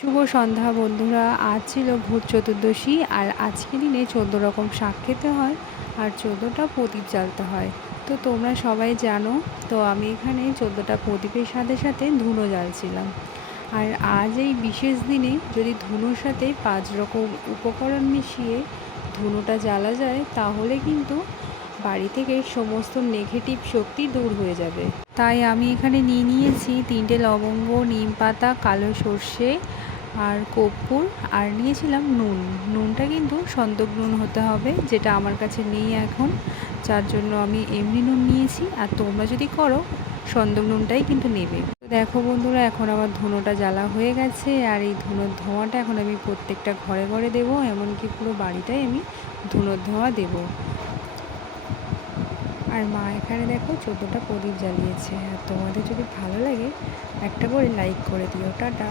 শুভ সন্ধ্যা বন্ধুরা। আজ ছিল ভূত চতুর্দশী, আর আজকে দিনে 14 রকম শাক খেতে হয় আর 14টা প্রদীপ জ্বালতে হয়। তো তোমরা সবাই জানো। তো আমি এখানে 14টা প্রদীপের সাথে সাথে ধুনো জ্বালছিলাম। আর আজ এই বিশেষ দিনে যদি ধুনোর সাথে 5 রকম উপকরণ মিশিয়ে ধুনোটা জ্বালা যায়, তাহলে কিন্তু বাড়ি থেকে সমস্ত নেগেটিভ শক্তি দূর হয়ে যাবে। তাই আমি এখানে নিয়ে নিয়েছি 3টে লবঙ্গ, নিম পাতা, কালো সর্ষে আর কর্পূর, আর নিয়েছিলাম নুন। নুনটা কিন্তু সন্দক নুন হতে হবে, যেটা আমার কাছে নেই এখন, যার জন্য আমি এমনি নুন নিয়েছি। আর তোমরা যদি করো সন্দক নুনটাই কিন্তু নেবে। দেখো বন্ধুরা, এখন আমার ধুনোটা জ্বালা হয়ে গেছে, আর এই ধুনোর ধোঁয়াটা এখন আমি প্রত্যেকটা ঘরে ঘরে দেবো, এমনকি পুরো বাড়িটাই আমি ধুনোর ধোঁয়া দেবো। আর মা এখানে দেখো 14টা প্রদীপ জ্বালিয়েছে। আর তোমাদের যদি ভালো লাগে একটা করে লাইক করে দিও। টাটা।